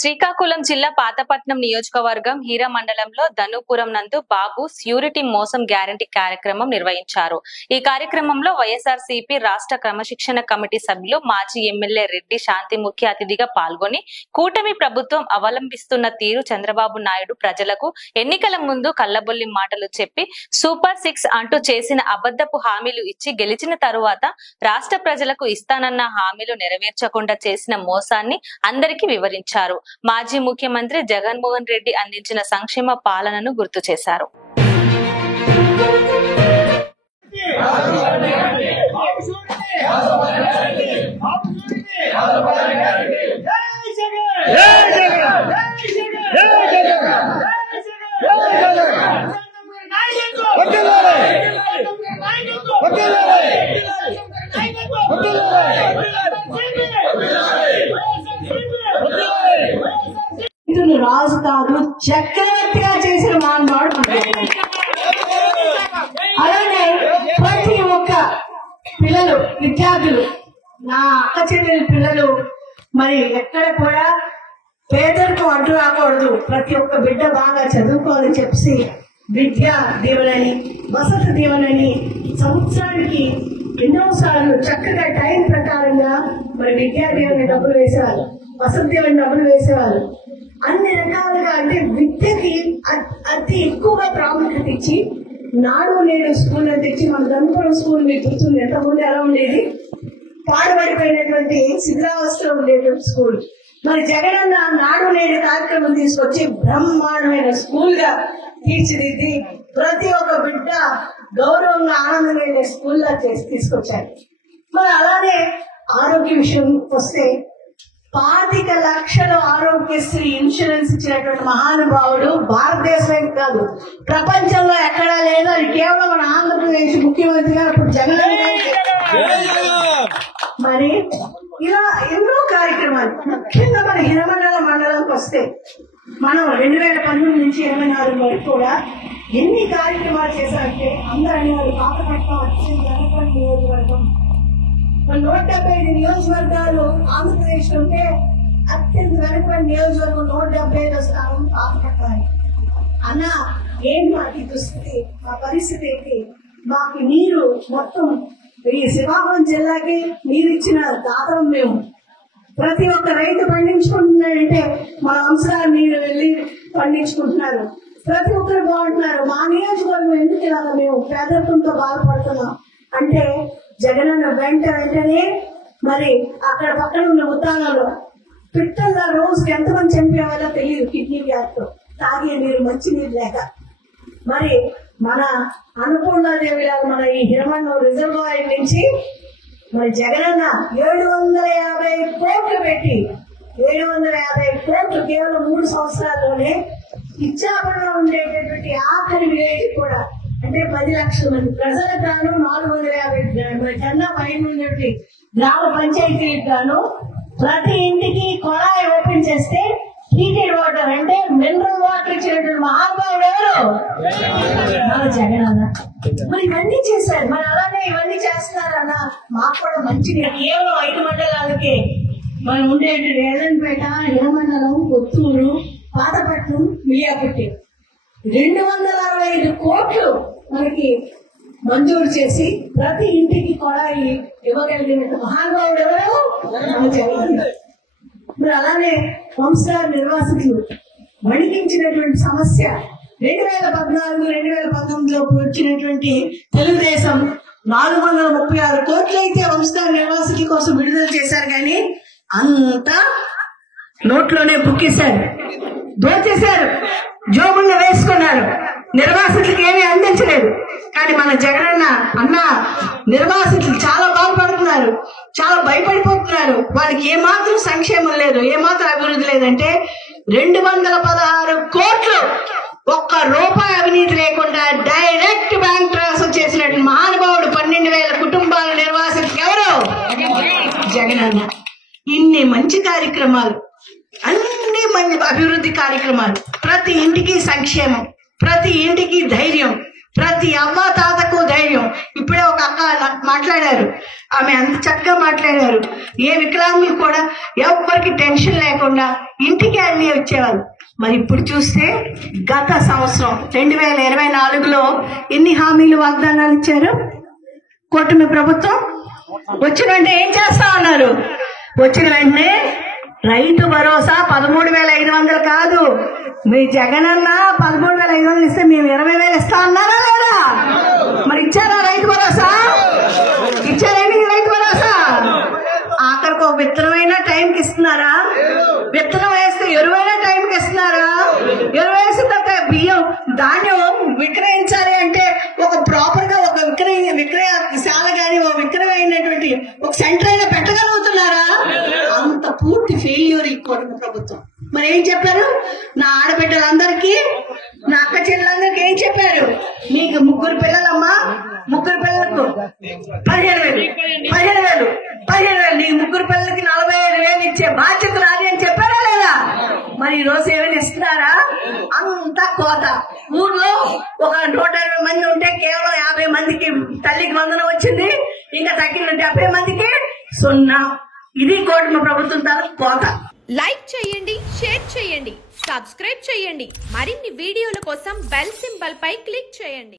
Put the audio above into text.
శ్రీకాకుళం జిల్లా పాతపట్నం నియోజకవర్గం హీరా మండలంలో ధనుపురం నందు బాబు స్యూరిటీ మోసం గ్యారంటీ కార్యక్రమం నిర్వహించారు. ఈ కార్యక్రమంలో వైఎస్ఆర్సీపీ రాష్ట్ర క్రమశిక్షణ కమిటీ సభ్యులు మాజీ ఎమ్మెల్యే రెడ్డి శాంతి ముఖ్య అతిథిగా పాల్గొని కూటమి ప్రభుత్వం అవలంబిస్తున్న తీరు చంద్రబాబు నాయుడు ప్రజలకు ఎన్నికల ముందు కల్లబొల్లి మాటలు చెప్పి సూపర్ 6 అంటూ చేసిన అబద్ధపు హామీలు ఇచ్చి గెలిచిన తరువాత రాష్ట్ర ప్రజలకు ఇస్తానన్న హామీలు నెరవేర్చకుండా చేసిన మోసాన్ని అందరికీ వివరించారు. మాజీ ముఖ్యమంత్రి జగన్మోహన్ రెడ్డి అందించిన సంక్షేమ పాలనను గుర్తు చేశారు. రాజు కాదు, చక్రవర్తిగా చేసిన మానవాడు. అలానే ప్రతి ఒక్క పిల్లలు, విద్యార్థులు, నా అక్క చెల్లెల పిల్లలు మరి ఎక్కడ కూడా పేదరికం అడ్డు రాకూడదు, ప్రతి ఒక్క బిడ్డ బాగా చదువుకోవాలని చెప్పి విద్యా దీవెనని, వసతి దీవెనని సంవత్సరానికి ఎన్నోసార్లు చక్కగా టైం ప్రకారంగా మరి విద్యా దీవెన డబ్బులు వేసేవాళ్ళు, వసతి దీవెన డబ్బులు వేసేవాళ్ళు. అన్ని రకాలుగా అంటే విద్యకి అతి ఎక్కువగా ప్రాముఖ్యత ఇచ్చి నాడు నేడు స్కూల్ అని తెచ్చి మన ధనుపురం స్కూల్ మీకు గుర్తుంది, ఎంతమంది ఎలా ఉండేది, పాడుపడిపోయినటువంటి శిథిలావస్థలో ఉండేటువంటి స్కూల్. మరి జగనన్న నాడు నేడు కార్యక్రమం తీసుకొచ్చి బ్రహ్మాండమైన స్కూల్ గా తీర్చిదిద్ది ప్రతి ఒక్క బిడ్డ గౌరవంగా ఆనందమైన స్కూల్ గా తీసుకొచ్చారు. మరి అలానే ఆరోగ్య విషయం వస్తే 25 లక్షల ఆరోగ్యశ్రీ ఇన్సూరెన్స్ ఇచ్చినటువంటి మహానుభావుడు భారతదేశం కాదు, ప్రపంచంలో ఎక్కడా లేదు. అది కేవలం మన ఆంధ్రప్రదేశ్ ముఖ్యమంత్రిగా ఇప్పుడు జగన్. మరి ఇలా ఎన్నో కార్యక్రమాలు, ముఖ్యంగా మన హిరమండల మండలంకి వస్తే మనం 2019 నుంచి 2024 వరకు కూడా ఎన్ని కార్యక్రమాలు చేశారంటే అందరూ పాతపట్నం వచ్చి జనపల్లి నియోజకవర్గం 175 నియోజకవర్గాలు ఆంధ్రప్రదేశ్ ఉంటే అత్యంత వెనుకబడిన నియోజకవర్గం 175 స్థానం పాతపట్టాలి. అన్న ఏంటి మాకు దుస్థితి, మా పరిస్థితి ఏంటి, మాకు నీరు మొత్తం ఈ శ్రీకాకుళం జిల్లాకి నీరు ఇచ్చిన దాతం మేము. ప్రతి ఒక్క రైతు పండించుకుంటున్నాడంటే మన వంశధార నీరు వెళ్ళి పండించుకుంటున్నారు, ప్రతి ఒక్కరు బాగుంటున్నారు. మా నియోజకవర్గం ఎందుకు ఇలాగా మేము పేదరికంతో బాధపడుతున్నాం అంటే జగనన్న వెంటనే మరి అక్కడ పక్కన ఉన్న ఉద్దానంలో పిట్టల్లో రోజుకి ఎంతమంది చనిపోయేవాళ్ళో తెలియదు, కిడ్నీ వ్యాధితో, తాగే నీరు మంచి నీరు లేక. మరి మన అన్నపూర్ణాదేవి లాగా మన ఈ హిరమండలం రిజర్వాయర్ నుంచి మరి జగనన్న 750 కోట్లు పెట్టి 750 కోట్లు కేవలం 3 సంవత్సరాల్లోనే ఇచ్చాపురంలో ఉండేటటువంటి ఆఖరి విలేజ్ కూడా అంటే 10 లక్షల మంది ప్రజలకు గాను 450 కన్నా పైన ఉన్నటువంటి గ్రామ పంచాయతీలకు గాను ప్రతి ఇంటికి కొళాయి ఓపెన్ చేస్తే హీటెడ్ వాటర్ అంటే మినరల్ వాటర్ ఇచ్చినటువంటి మహానుభావుడు ఎవరు? మన జగనన్న. మరి ఇవన్నీ చేశారు. మరి అలానే ఇవన్నీ చేస్తున్నారన్న మాకు కూడా మంచి కేవలం 5 మండలాలకే మనం ఉండేటువంటి రేజన్పేట, హిరమండలం, కొత్తూరు, పాతపట్నం, మిలియాపుట్టి 265 కోట్లు మనకి మంజూరు చేసి ప్రతి ఇంటికి కొళాయి ఇవ్వగలిగిన మహానుభావుడు ఎవరు? మన జగనన్న. మరి అలానే వంశధార నిర్వాసితులు వణికించినటువంటి సమస్య 2014-2019లో వచ్చినటువంటి తెలుగుదేశం 436 కోట్లు అయితే వంశధార నిర్వాసితుల కోసం విడుదల చేశారు, కానీ అంతా నోట్లోనే బుక్కేశారు, దోచేశారు, జోబుల్లో వేసుకున్నారు, నిర్వాసితులకు ఏమీ అందించలేదు. కానీ మన జగనన్న అన్న నిర్వాసితులు చాలా బాధపడుతున్నారు, చాలా భయపడిపోతున్నారు, వాళ్ళకి ఏమాత్రం సంక్షేమం లేదు, ఏమాత్రం అభివృద్ధి లేదంటే 216 కోట్లు ఒక్క రూపాయి అవినీతి లేకుండా డైరెక్ట్ బ్యాంక్ ట్రాన్స్ఫర్ చేసినట్టు మహానుభావుడు 12,000 కుటుంబాల నిర్వాసితులకు ఎవరు? జగనన్న. ఇన్ని మంచి కార్యక్రమాలు, అన్ని మంచి అభివృద్ధి కార్యక్రమాలు, ప్రతి ఇంటికి సంక్షేమం, ప్రతి ఇంటికి ధైర్యం, ప్రతి అవ్వ తాతకు ధైర్యం. ఇప్పుడే ఒక అక్క మాట్లాడారు. ఆమె అంత చక్కగా మాట్లాడారు. ఏ వికలాంగులు కూడా ఎవరికి టెన్షన్ లేకుండా ఇంటికి అన్ని వచ్చేవారు. మరి ఇప్పుడు చూస్తే గత సంవత్సరం 2024లో ఎన్ని హామీలు వాగ్దానాలు ఇచ్చారు కూటమి ప్రభుత్వం? వచ్చిన వెంటనే ఏం చేస్తా ఉన్నారు? వచ్చిన వెంటనే రైతు భరోసా 13,500 కాదు, మీ జగనన్న 13,500 ఇస్తే మేము 20,000 ఇస్తా అన్నారా లేదా? మరి ఇచ్చారా రైతు భరోసా? ఇచ్చారేంటి రైతు భరోసా? ఆఖరికి ఒక విత్తనమైన టైంకి ఇస్తున్నారా? విత్తనం వేస్తే ఎరువైన టైంకి ఇస్తున్నారా? ఎరువు వేసిన తర్వాత బియ్యం ధాన్యం విక్రయించాలి అంటే ఒక ప్రాపర్ గా ఒక విక్రయశాల గాని ఒక విక్రయమైనటువంటి ఒక సెంటర్ అయినా పెట్టగలుగుతున్నారా? అంత పూర్తి ఫెయిల్యూర్ ఈ కూటమి ప్రభుత్వం. మరి ఏం చెప్పారు? నా ఆడబిడ్డలందరికీ, నా అక్క చెల్లెలందరికీ ఏం చెప్పారు? మీకు 3 పిల్లలమ్మా, 3 పిల్లలకు 15,000 నీకు 3 పిల్లలకి 45,000 ఇచ్చే బాధ్యత రాని అని చెప్పారా లేదా? మరి ఈ రోజు ఏమైనా ఇస్తున్నారా? అంతా కోత. ఊర్లో ఒక 120 మంది ఉంటే కేవలం 50 మందికి తల్లికి వందనం వచ్చింది. ఇంకా తగ్గిన 70 మందికి 0. ఇది కూటమి ప్రభుత్వం తరఫు కోత. లైక్ చేయండి, షేర్ చేయండి, సబ్స్క్రైబ్ చేయండి. మరిన్ని వీడియోల కోసం బెల్ సింబల్ పై క్లిక్ చేయండి.